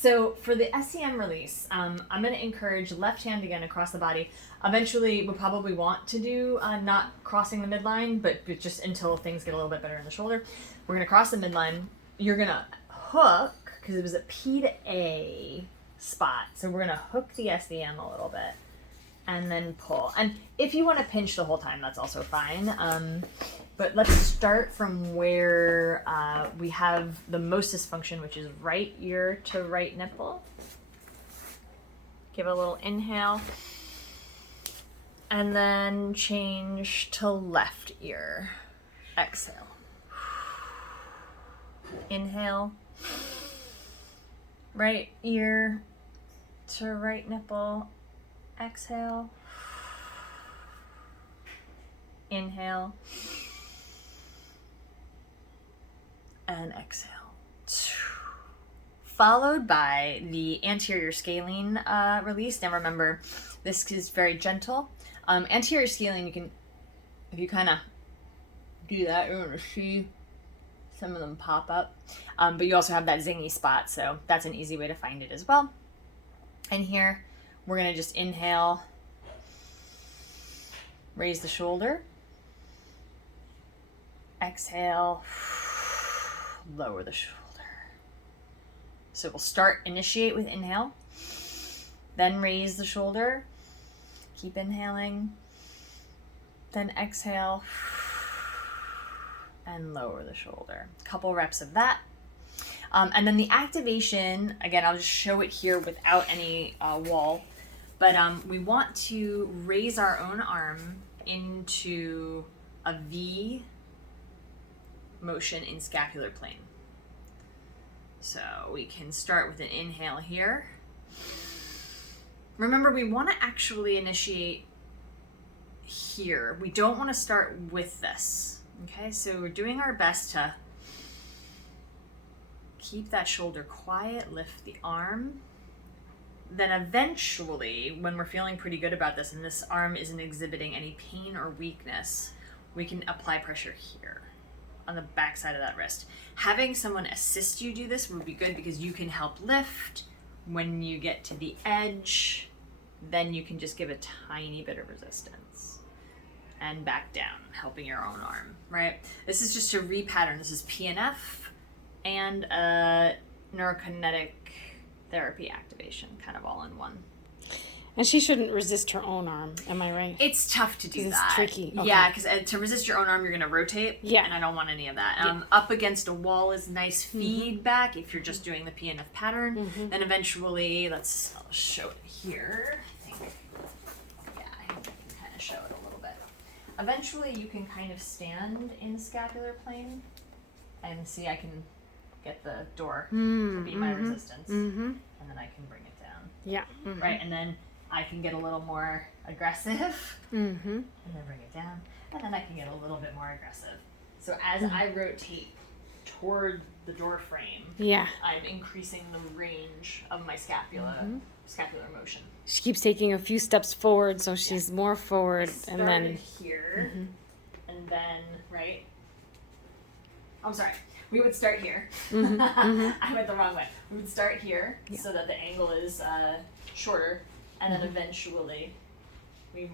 So for the SEM release, I'm going to encourage left hand again across the body. Eventually, we'll probably want to do not crossing the midline, but just until things get a little bit better in the shoulder. We're going to cross the midline. You're going to hook, because it was a P to A spot. So we're going to hook the SEM a little bit and then pull. And if you want to pinch the whole time, that's also fine. But let's start from where we have the most dysfunction, which is right ear to right nipple. Give a little inhale. And then change to left ear. Exhale. Inhale. Right ear to right nipple. Exhale. Inhale. And exhale. Followed by the anterior scalene release. Now remember, this is very gentle. Anterior scalene, you can, if you kind of do that, you're going to see some of them pop up. But you also have that zingy spot, so that's an easy way to find it as well. And here, we're going to just inhale, raise the shoulder, exhale, lower the shoulder. So we'll initiate with inhale, then raise the shoulder, keep inhaling, then exhale, and lower the shoulder. A couple reps of that. And then the activation, again, I'll just show it here without any wall, but we want to raise our own arm into a V motion in scapular plane. So we can start with an inhale here. Remember, we want to actually initiate here. We don't want to start with this. Okay, so we're doing our best to keep that shoulder quiet, lift the arm. Then eventually, when we're feeling pretty good about this and this arm isn't exhibiting any pain or weakness, we can apply pressure here on the back side of that wrist. Having someone assist you do this would be good because you can help lift. When you get to the edge, then you can just give a tiny bit of resistance and back down, helping your own arm, right? This is just a repattern. This is PNF and a neurokinetic therapy activation, kind of all in one. And she shouldn't resist her own arm, am I right? It's tough to do that. It's tricky. Okay. Yeah, because to resist your own arm, you're going to rotate. Yeah. And I don't want any of that. Yeah. Up against a wall is nice feedback if you're just doing the PNF pattern. Then eventually, I'll show it here. I think I can kind of show it a little bit. Eventually, you can kind of stand in scapular plane and see I can get the door to be my resistance. And then I can bring it down. Yeah. Right, and then I can get a little more aggressive, and then bring it down, and then I can get a little bit more aggressive. So as I rotate toward the door frame, I'm increasing the range of my scapular motion. She keeps taking a few steps forward, so she's more forward, and then here, and then right. I'm sorry. We would start here. I went the wrong way. We would start here so that the angle is shorter. And then eventually we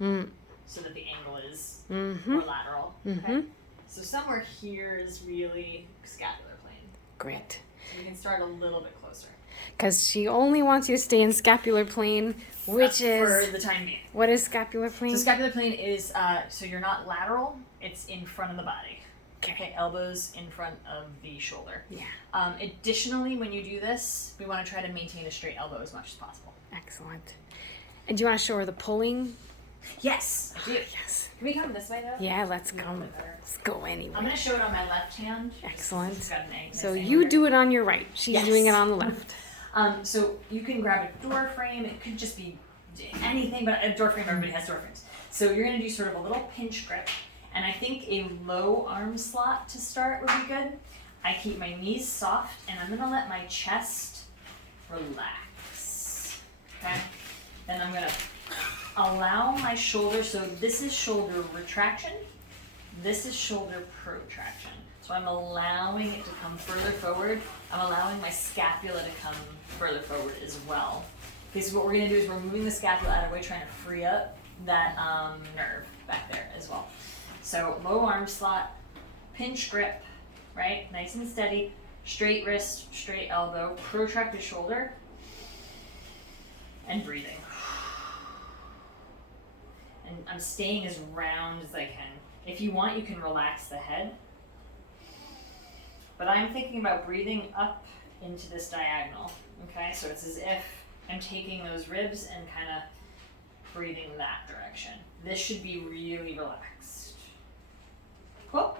move so that the angle is more lateral. Okay? So somewhere here is really scapular plane. Great. So we can start a little bit closer. Because she only wants you to stay in scapular plane, which is... For the time being. What is scapular plane? So scapular plane is, so you're not lateral, it's in front of the body. Okay, elbows in front of the shoulder. Yeah. Additionally, when you do this, we want to try to maintain a straight elbow as much as possible. Excellent. And do you want to show her the pulling? Yes, I do. Yes. Can we come this way, though? Yeah, let's come. Let's go anyway. I'm going to show it on my left hand. Excellent. It's got an angle. So you do it on your right. She's doing it on the left. So you can grab a door frame. It could just be anything, but a door frame, everybody has door frames. So you're going to do sort of a little pinch grip. And I think a low arm slot to start would be good. I keep my knees soft, and I'm going to let my chest relax. Okay? Then I'm going to allow my shoulder, so this is shoulder retraction, this is shoulder protraction. So So I'm allowing it to come further forward. I'm allowing my scapula to come further forward as well. Okay, so what we're gonna do is we're moving the scapula out of the way, trying to free up that nerve back there as well. So low arm slot, pinch grip, right? Nice and steady. Straight wrist, straight elbow, protracted shoulder, and breathing. And I'm staying as round as I can. If you want, you can relax the head. But I'm thinking about breathing up into this diagonal. Okay, so it's as if I'm taking those ribs and kind of breathing that direction. This should be really relaxed. Cool.